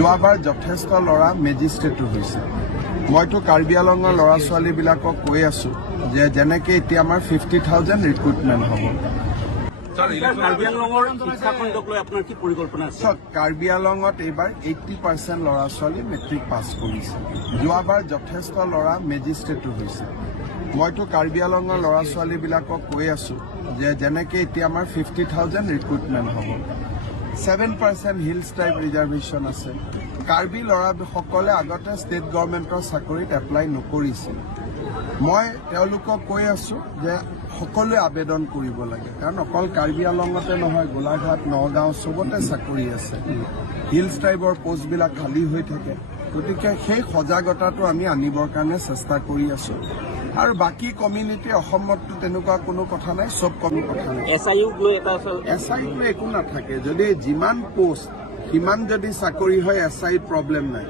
যোৱাবাৰ যথেষ্ট ল'ৰা মেজিষ্ট্ৰেটো হৈছে মইতো কাৰ্বি আংলঙৰ ল'ৰা ছোৱালীবিলাকক কৈ আছো যে যেনেকৈ এতিয়া আমাৰ 50,000 ৰিক্ৰুটমেণ্ট হ'ব কাৰ্বি আংলঙত এইবাৰ 80% ল'ৰা ছোৱালী মেট্ৰিক পাছ কৰিছে যোৱাবাৰ যথেষ্ট ল'ৰা মেজিষ্ট্ৰেটো হৈছে মইতো কাৰ্বি আংলঙৰ ল'ৰা ছোৱালীবিলাকক কৈ আছো যে যেনেকৈ এতিয়া আমাৰ 50,000 ৰিক্ৰুটমেণ্ট হ'ব 7% হিলছ টাইপ ৰিজাৰ্ভেশ্যন আছে কাৰ্বি ল'ৰাসকলে আগতে ষ্টেট গভৰ্ণমেণ্টৰ চাকৰিত এপ্লাই নকৰিছিল মই তেওঁলোকক কৈ আছো যে সকলোৱে আবেদন কৰিব লাগে কাৰণ অকল কাৰ্বি আংলঙতে নহয় গোলাঘাট নগাঁও চবতে চাকৰি আছে হিলছ টাইপৰ পোষ্টবিলাক খালী হৈ থাকে গতিকে সেই সজাগতাটো আমি আনিবৰ কাৰণে চেষ্টা কৰি আছো আৰু বাকী কমিউনিটি অসমততো তেনেকুৱা কোনো কথা নাই চব কমি কথা নাই এছআইটো একো নাথাকে যদি যিমান পোষ্ট সিমান যদি চাকৰি হয় এছআইত প্ৰব্লেম নাই